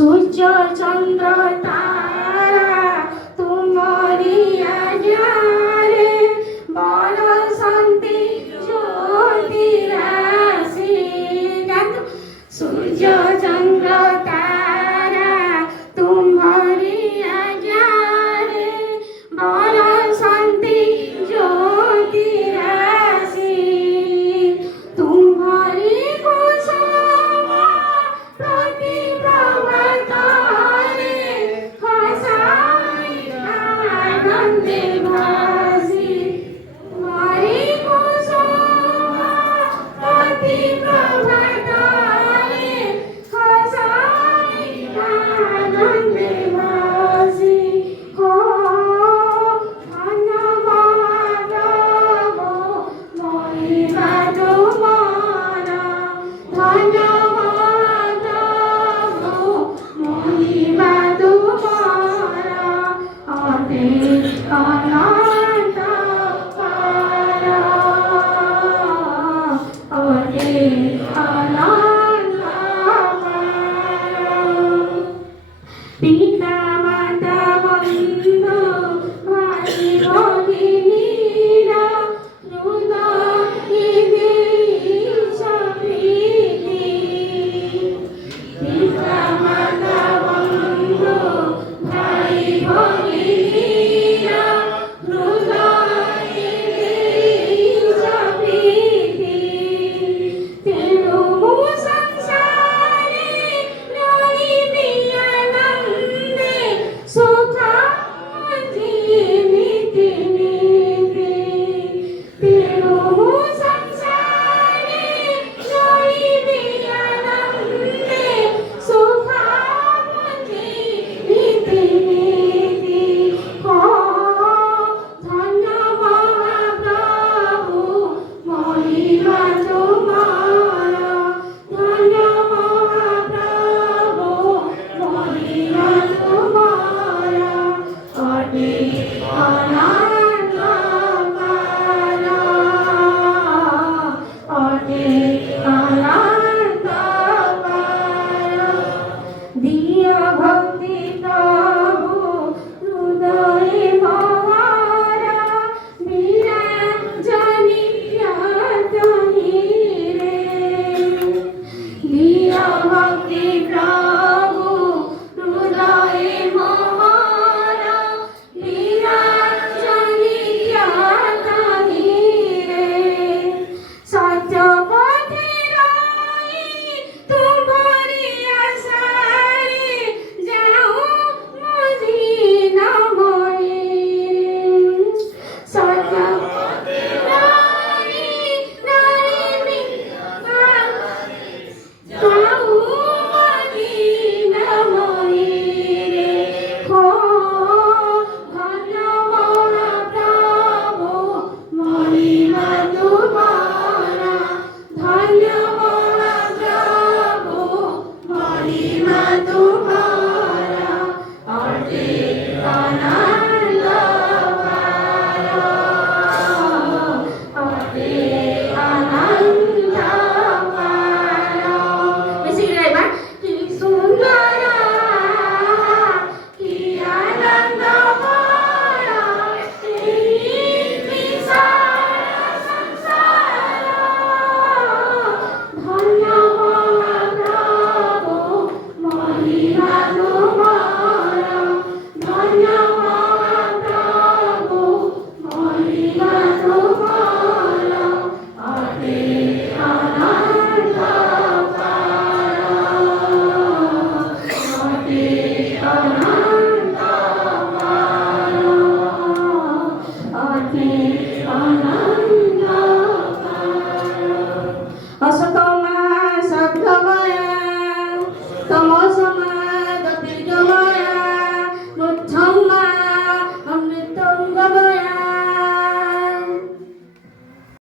সূর্য চন্দ্র তারা তোমারি আজ্ঞারে বড় শান্তি জ্যোতি রাশি। সূর্য চন্দ্র তারা তোমারি আজ্ঞারে বড় শান্তি জ্যোতি রাশি। তোমারি কুসুম প্রতি প্রভাতরে হাসাই আনন্দে ভাসি। তোমারি কুসুম প্রতি প্রভাতরে হাসাই আনন্দে ভাসি। হো ধন্যবাদ মহিমা তোমার, ধন্যবাদ মহিমা তোমার অনেক অনন্ত পার, অনেক অনন্ত পার। পিতা মাতা বন্ধু ভাই ভগিনীরা হৃদয়ে দিয়েছ প্রীতি। পিতা মাতা বন্ধু ভাই ভগিনীরা হৃদয়ে দিয়েছ প্রীতি। তেরু সংসারে রহিবি আনন্দে সুখা নীতি নীতি। তেরু সংসারে রহিবি আনন্দে সুখা নীতি নীতি। হো ধন্য মহাপ্রভু মহিমা তোমার, ধন্য মহাপ্রভু মহিমা তোমার অনেক অনন্ত পার, অনেক অনন্ত পার। দিয়া ভক্তি প্রভু হৃদয়ে মহারা বিরাজনি রে। দিয়া ভক্তি প্রভু হৃদয়ে মহারা বিরাজনি রে। সত্য পথে রই তোমারি আশারে যাও মদিনা মোরে। সত্য পথে রই যাও মদিনা মোরে। হো ধন্য মহাপ্রভু মহিমা তোমার, ধন্য মহাপ্রভু মহিমা তোমার অনেক অনন্ত পার, অনেক অনন্ত পার। বেশি করে এবার কি সুন্দর কি আনন্দ ভরা এই বিশাল সংসার। ধন্য মহাপ্রভু মহিমা তোমার, ধন্য মহাপ্রভু মহিমা তোমার অনেক অনন্ত পার, অনেক অনন্ত পার, অনেক অনন্ত পার। অসংখ্য